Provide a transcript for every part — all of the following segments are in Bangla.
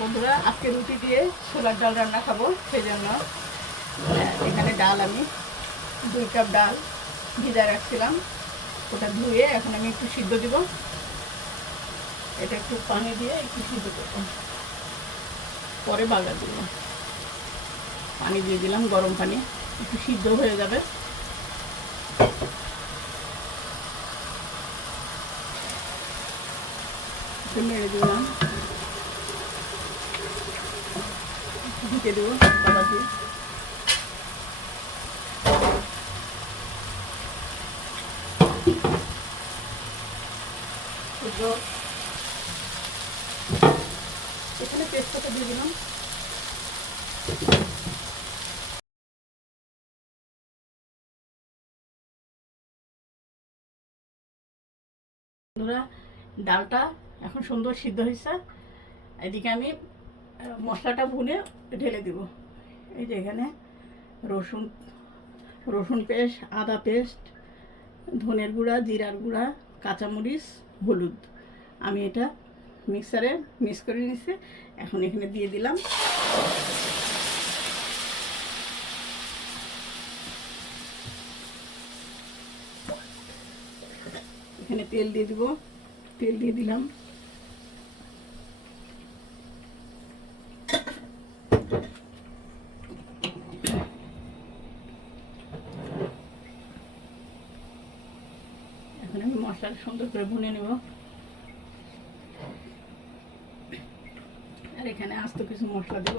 বন্ধুরা, আজকে রুটি দিয়ে ছোলার ডাল রান্না খাবো। সেই জন্য এখানে ডাল আমি 2 কাপ ডাল ভিজায় রাখছিলাম। ওটা ধুয়ে এখন আমি একটু সিদ্ধ দিব। এটা একটু পানি দিয়ে একটু সিদ্ধ করব, পরে বাগার দিব। পানি দিয়ে দিলাম, গরম পানি, একটু সিদ্ধ হয়ে যাবে। একটু নেড়ে দিলাম, ঢেকে দেবো আবার দিয়ে। এখানে তেজপাতা দিয়ে দিলাম। বন্ধুরা, ডালটা এখন সুন্দর সিদ্ধ হয়েছে। এদিকে আমি মশলাটা ভুনে ঢেলে দিব। এই যে এখানে রসুন পেস্ট, আদা পেস্ট, ধনের গুঁড়া, জিরার গুঁড়া, কাঁচামরিচ, হলুদ, আমি এটা মিক্সারে মিক্স করে নিয়েছি। এখন এখানে দিয়ে দিলাম। এখানে তেল দিয়ে দিব, তেল দিয়ে দিলাম। এখন আমি মশলাটা সুন্দর করে ভুনে নেব। আর এখানে আস্ত কিছু মশলা দেব।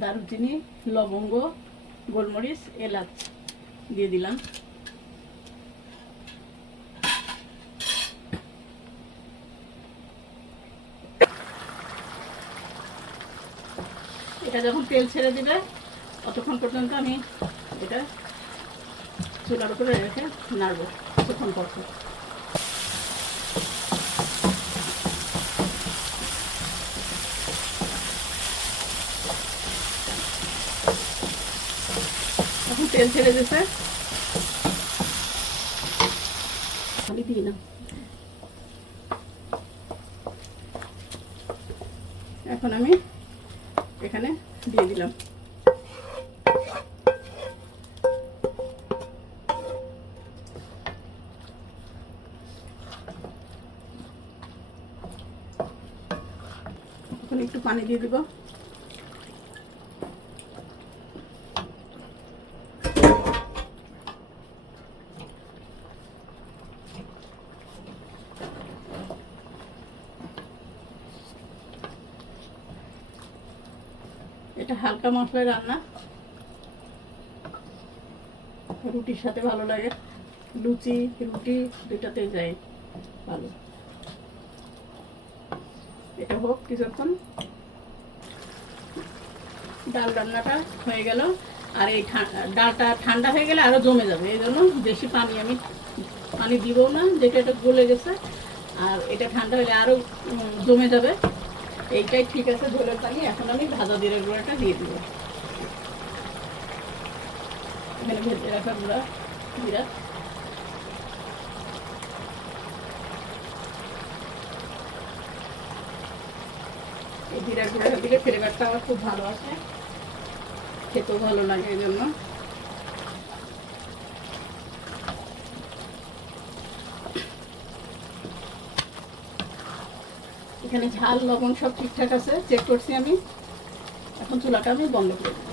দারুচিনি, লবঙ্গ, গোলমরিচ, এলাচ দিয়ে দিলাম। এটা যখন তেল ছেড়ে দিবে ততক্ষণ পর্যন্ত আমি এটা চুলার উপরে রেখে নাড়বো কিছুক্ষণ পর। এখন তেল ছেড়ে দিয়েছে, খালি দিয়ে না। এখন আমি এখানে দিয়ে দিলাম। এখন একটু পানি দিয়ে দিব। এটা হালকা মশলায় রান্না, রুটির সাথে ভালো লাগে। লুচি, রুটি দুটাতে যায় ভালো। এটা হোক কিছুক্ষণ। ডাল রান্নাটা হয়ে গেল। আর এই ডালটা ঠান্ডা হয়ে গেলে আরও জমে যাবে, এই জন্য বেশি আমি পানি দিব না, যেটা এটা গলে গেছে। আর এটা ঠান্ডা হলে আরও জমে যাবে। এইটাই ঠিক আছে ঝোলের পানি। এখন আমি ভাজা জিরের গুঁড়াটা দিয়ে দিব। এখানে ভেজে রাখা গুঁড়া জিরা, এই জিরার গুঁড়াটা দিলে ফ্লেভারটা আমার খুব ভালো আসে, খেতেও ভালো লাগে। এই জন্য এখানে ঝাল লবণ সব ঠিকঠাক আছে, চেক করছি আমি। এখন চুলাটা আমি বন্ধ করে দেবো।